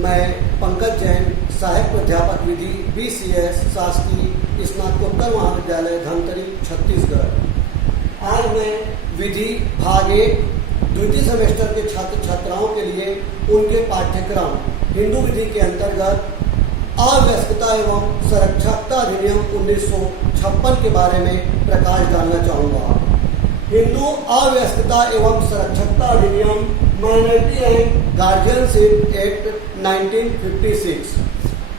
मैं पंकज जैन, सहायक प्राध्यापक विधि BCS शासकीय स्नातकोत्तर महाविद्यालय धमतरी छत्तीसगढ़। आज मैं विधि भाग 1 द्वितीय सेमेस्टर के छात्र छात्राओं के लिए उनके पाठ्यक्रम हिंदू विधि के अंतर्गत अव्यस्कता एवं संरक्षकता अधिनियम 1956 के बारे में प्रकाश डालना चाहूँगा। हिंदू अव्यस्कता एवं संरक्षकता अधिनियम माइनॉरिटी एंड गार्जियनशिप एक्ट 1956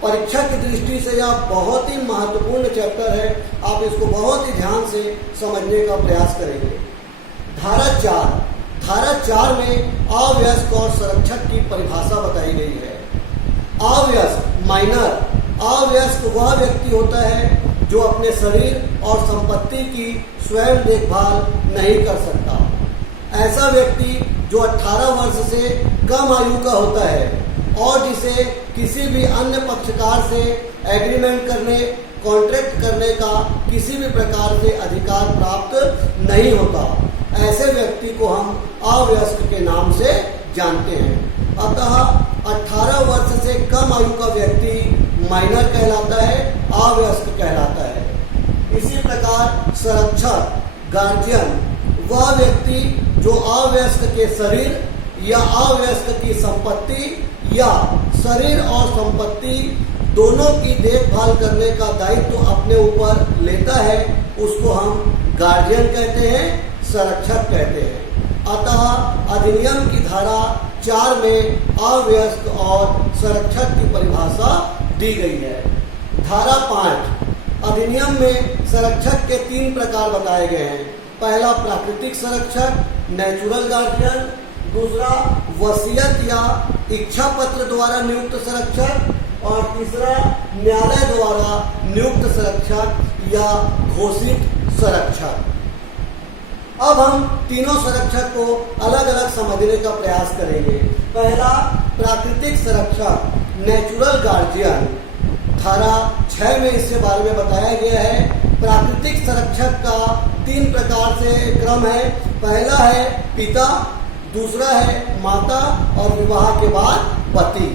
परीक्षा की दृष्टि से यह बहुत ही महत्वपूर्ण चैप्टर है। आप इसको बहुत ही ध्यान से समझने का प्रयास करेंगे। धारा 4 में अवयस्क और संरक्षक की परिभाषा बताई गई है। अवयस्क माइनर, अवयस्क वह व्यक्ति होता है जो अपने शरीर और संपत्ति की स्वयं देखभाल नहीं कर सकता। ऐसा व्यक्ति जो 18 वर्ष से कम आयु का होता है और जिसे किसी भी अन्य पक्षकार से एग्रीमेंट करने, कॉन्ट्रैक्ट करने का किसी भी प्रकार से अधिकार प्राप्त नहीं होता, ऐसे व्यक्ति को हम अवयस्क के नाम से जानते हैं। अतः 18 वर्ष से कम आयु का व्यक्ति माइनर कहलाता है, अवयस्क कहलाता है। इसी प्रकार संरक्षक गार्जियन वह व्यक्ति जो अवयस्क के शरीर या अवयस्क की संपत्ति या शरीर और संपत्ति दोनों की देखभाल करने का दायित्व अपने ऊपर लेता है, उसको हम गार्जियन कहते हैं, संरक्षक कहते हैं। अतः अधिनियम की धारा 4 में अवयस्क और संरक्षक की परिभाषा दी गई है। धारा 5 अधिनियम में संरक्षक के 3 प्रकार बताए गए हैं। पहला प्राकृतिक संरक्षक नेचुरल गार्जियन, दूसरा वसीयत या इच्छा पत्र द्वारा नियुक्त संरक्षक और तीसरा न्यायालय द्वारा नियुक्त संरक्षक या घोषित संरक्षक। अब हम तीनों संरक्षक को अलग अलग समझने का प्रयास करेंगे। पहला प्राकृतिक संरक्षक नेचुरल गार्जियन, धारा 6 में इसके बारे में बताया गया है। प्राकृतिक संरक्षक का 3 प्रकार से क्रम है। पहला है पिता, दूसरा है माता और विवाह के बाद पति।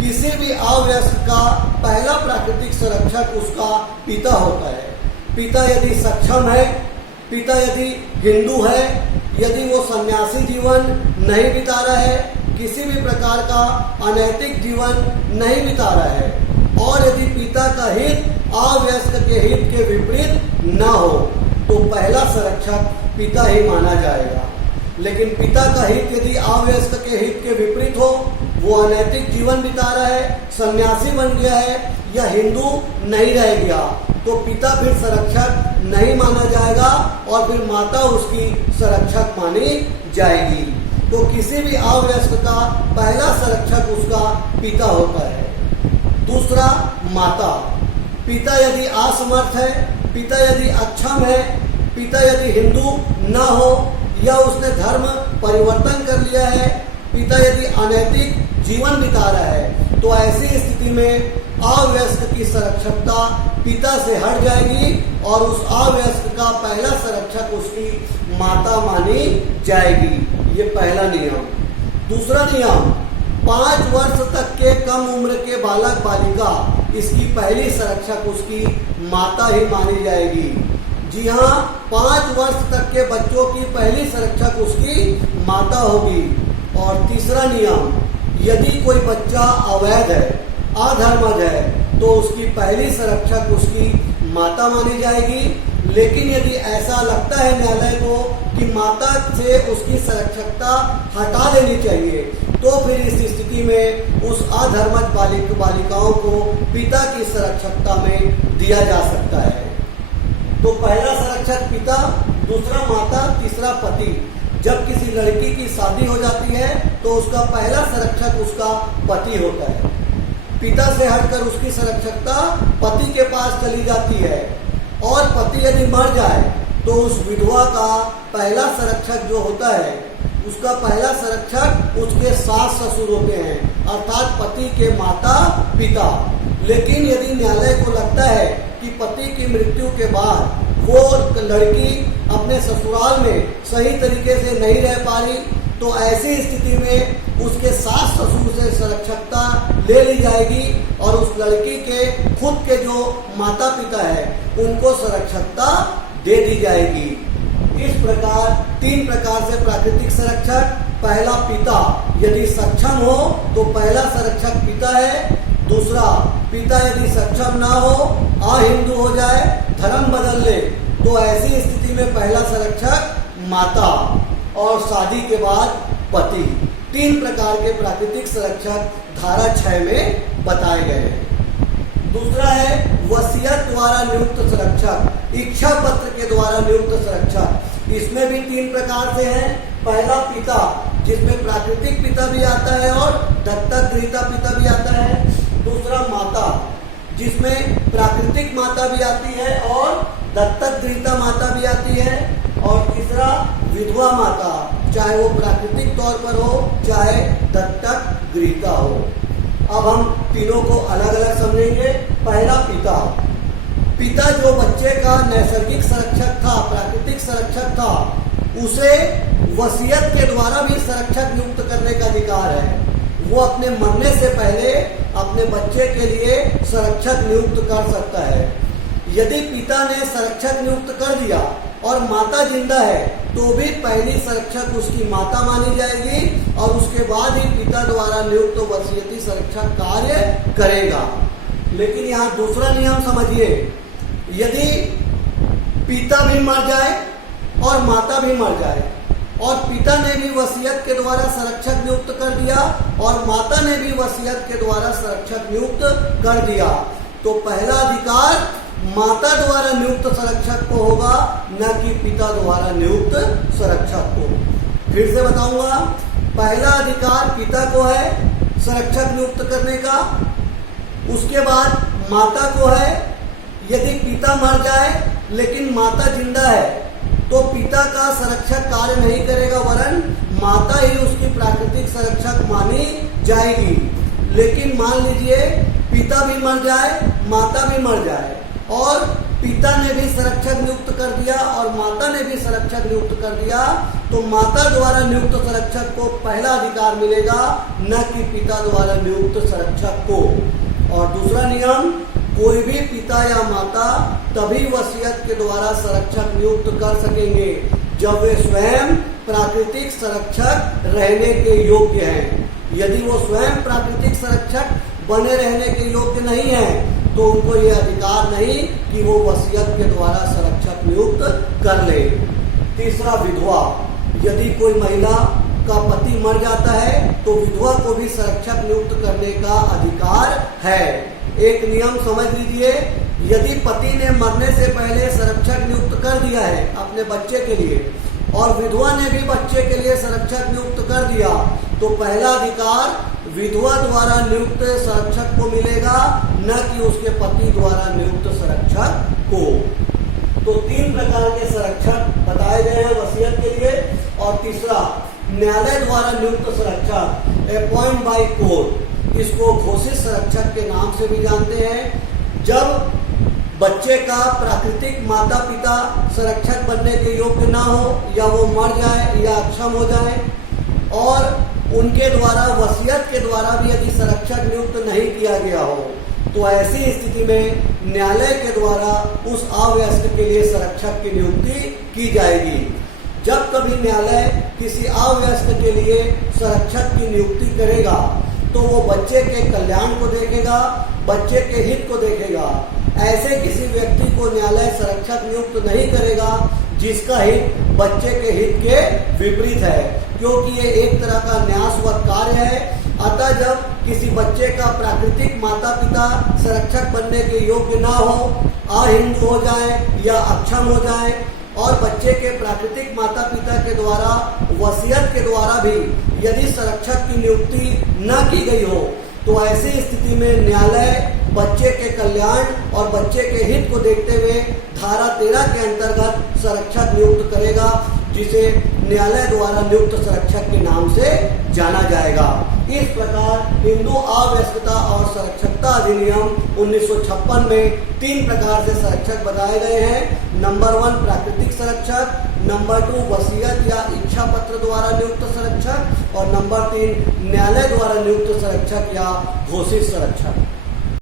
किसी भी अवयस्क का पहला प्राकृतिक संरक्षक उसका पिता होता है। पिता यदि सक्षम है, पिता यदि हिंदू है, यदि वो सन्यासी जीवन नहीं बिता रहा है, किसी भी प्रकार का अनैतिक जीवन नहीं बिता रहा है और यदि पिता का हित अवयस्क के हित के विपरीत न हो तो पहला संरक्षक पिता ही माना जाएगा। लेकिन पिता का हित यदि अवयस्क के हित के विपरीत हो, वो अनैतिक जीवन बिता रहा है, सन्यासी बन गया है या हिंदू नहीं रह गया, तो पिता फिर संरक्षक नहीं माना जाएगा और फिर माता उसकी संरक्षक मानी जाएगी। तो किसी भी अवयस्क का पहला संरक्षक उसका पिता होता है। दूसरा माता, पिता यदि असमर्थ है, पिता यदि अक्षम है, पिता यदि हिंदू न हो या उसने धर्म परिवर्तन कर लिया है, पिता यदि अनैतिक जीवन बिता रहा है, तो ऐसी स्थिति में अवयस्क की संरक्षकता पिता से हट जाएगी और उस अवयस्क का पहला संरक्षक उसकी माता मानी जाएगी। ये पहला नियम। दूसरा नियम, 5 वर्ष तक के कम उम्र के बालक बालिका, इसकी पहली संरक्षक उसकी माता ही मानी जाएगी। जी हाँ, 5 वर्ष तक के बच्चों की पहली संरक्षक उसकी माता होगी। और तीसरा नियम, यदि कोई बच्चा अवैध है, अधर्मज है, तो उसकी पहली संरक्षक उसकी माता मानी जाएगी। लेकिन यदि ऐसा लगता है न्यायालय को कि माता से उसकी संरक्षकता हटा देनी चाहिए, तो फिर इस स्थिति में उस अधर्मज बालिकाओं को पिता की संरक्षकता में दिया जा सकता है। तो पहला संरक्षक पिता, दूसरा माता, तीसरा पति। जब किसी लड़की की शादी हो जाती है तो उसका पहला संरक्षक उसका पति होता है। पिता से हटकर उसकी संरक्षकता पति के पास चली जाती है और पति यदि मर जाए तो उस विधवा का पहला संरक्षक जो होता है, उसका पहला संरक्षक उसके सास ससुर होते हैं, अर्थात पति के माता पिता। लेकिन यदि न्यायालय को लगता है कि पति की मृत्यु के बाद वो लड़की अपने ससुराल में सही तरीके से नहीं रह पा रही, तो ऐसी स्थिति में उसके सास ससुर से संरक्षकता ले ली जाएगी और उस लड़की के खुद के जो माता पिता है उनको संरक्षकता दे दी जाएगी। इस प्रकार 3 प्रकार से प्राकृतिक संरक्षक। पहला, पिता यदि सक्षम हो तो पहला संरक्षक पिता है। दूसरा, पिता यदि सक्षम ना हो, अहिंदू हो जाए, धर्म बदल ले, तो ऐसी स्थिति में पहला संरक्षक माता और शादी के बाद पति। 3 प्रकार के प्राकृतिक संरक्षक धारा 6 में बताए गए हैं। दूसरा है वसीयत द्वारा नियुक्त संरक्षक, इच्छा पत्र के द्वारा नियुक्त संरक्षक। इसमें भी 3 प्रकार से हैं। पहला, पिता, जिसमें प्राकृतिक पिता भी आता है और दत्तक गृहीता पिता भी आता है। दूसरा, माता, जिसमें प्राकृतिक माता भी आती है और दत्तक गृहीता माता भी आती है। और तीसरा, विधवा माता, चाहे वो प्राकृतिक तौर पर हो चाहे दत्तक गृहीता हो। अब हम तीनों को अलग अलग समझेंगे। पहला, पिता। पिता जो बच्चे का नैसर्गिक संरक्षक था, प्राकृतिक संरक्षक था, उसे वसीयत के द्वारा भी संरक्षक नियुक्त करने का अधिकार है। वो अपने मरने से पहले अपने बच्चे के लिए संरक्षक नियुक्त कर सकता है। यदि पिता ने संरक्षक नियुक्त कर दिया और माता जिंदा है तो भी पहली संरक्षक उसकी माता मानी जाएगी और उसके बाद ही पिता द्वारा नियुक्त वसीयती संरक्षक कार्य करेगा। लेकिन यहाँ दूसरा नियम समझिए, यदि पिता भी मर जाए और माता भी मर जाए और पिता ने भी वसीयत के द्वारा संरक्षक नियुक्त कर दिया और माता ने भी वसीयत के द्वारा संरक्षक नियुक्त कर दिया, तो पहला अधिकार माता द्वारा नियुक्त संरक्षक को होगा, न कि पिता द्वारा नियुक्त संरक्षक को। फिर से बताऊंगा, पहला अधिकार पिता को है संरक्षक नियुक्त करने का, उसके बाद माता को है। यदि पिता मर जाए लेकिन माता जिंदा है तो पिता का संरक्षक कार्य नहीं करेगा, वरन माता ही उसकी प्राकृतिक संरक्षक मानी जाएगी। लेकिन मान लीजिए पिता भी मर जाए, माता भी मर जाए और पिता ने भी संरक्षक नियुक्त कर दिया और माता ने भी संरक्षक नियुक्त कर दिया, तो माता द्वारा नियुक्त संरक्षक को पहला अधिकार मिलेगा, न कि पिता द्वारा नियुक्त संरक्षक को। और दूसरा नियम, कोई भी पिता या माता तभी वसीयत के द्वारा संरक्षक नियुक्त कर सकेंगे जब वे स्वयं प्राकृतिक संरक्षक रहने के योग्य हैं। यदि वो स्वयं प्राकृतिक संरक्षक बने रहने के योग्य नहीं है तो उनको ये अधिकार नहीं कि वो वसीयत के द्वारा संरक्षक नियुक्त कर ले। तीसरा, विधवा। यदि कोई महिला का पति मर जाता है तो विधवा को भी संरक्षक नियुक्त करने का अधिकार है। एक नियम समझ लीजिए, यदि पति ने मरने से पहले संरक्षक नियुक्त कर दिया है अपने बच्चे के लिए और विधवा ने भी बच्चे के लिए संरक्षक नियुक्त कर दिया, तो पहला अधिकार विधवा द्वारा नियुक्त संरक्षक को मिलेगा, न कि उसके पति द्वारा नियुक्त संरक्षक को। तो 3 प्रकार के संरक्षक बताए गए हैं वसीयत के लिए। और तीसरा, न्यायालय द्वारा नियुक्त संरक्षक, अपॉइंट बाय कोर्ट, इसको घोषित संरक्षक के नाम से भी जानते हैं। जब बच्चे का प्राकृतिक माता पिता संरक्षक बनने के योग्य ना हो या वो मर जाए या अक्षम हो जाए और उनके द्वारा वसीयत के द्वारा भी यदि संरक्षक नियुक्त नहीं किया गया हो, तो ऐसी स्थिति में न्यायालय के द्वारा उस अवयस्क के लिए संरक्षक की नियुक्ति की जाएगी। जब कभी न्यायालय किसी अवयस्क के लिए संरक्षक की नियुक्ति करेगा तो वो बच्चे के कल्याण को देखेगा, बच्चे के हित को देखेगा। ऐसे किसी व्यक्ति को न्यायालय संरक्षक नियुक्त नहीं करेगा जिसका हित बच्चे के हित के विपरीत है, क्योंकि ये एक तरह का न्यासवत कार्य है। अतः जब किसी बच्चे का प्राकृतिक माता पिता संरक्षक बनने के योग्य ना हो, अहिंदू हो जाए या अक्षम हो जाए और बच्चे के प्राकृतिक माता पिता के द्वारा वसीयत के द्वारा भी यदि संरक्षक की नियुक्ति न की गई हो, तो ऐसी स्थिति में न्यायालय बच्चे के कल्याण और बच्चे के हित को देखते हुए धारा 13 के अंतर्गत संरक्षक नियुक्त करेगा, जिसे न्यायालय द्वारा नियुक्त संरक्षक के नाम से जाना जाएगा। इस प्रकार हिंदू अवयस्कता और संरक्षकता अधिनियम 1956 में 3 प्रकार से संरक्षक बताए गए हैं। नंबर 1 प्राकृतिक संरक्षक, नंबर 2 वसीयत या इच्छा पत्र द्वारा नियुक्त संरक्षक और नंबर 3 न्यायालय द्वारा नियुक्त संरक्षक या घोषित संरक्षक।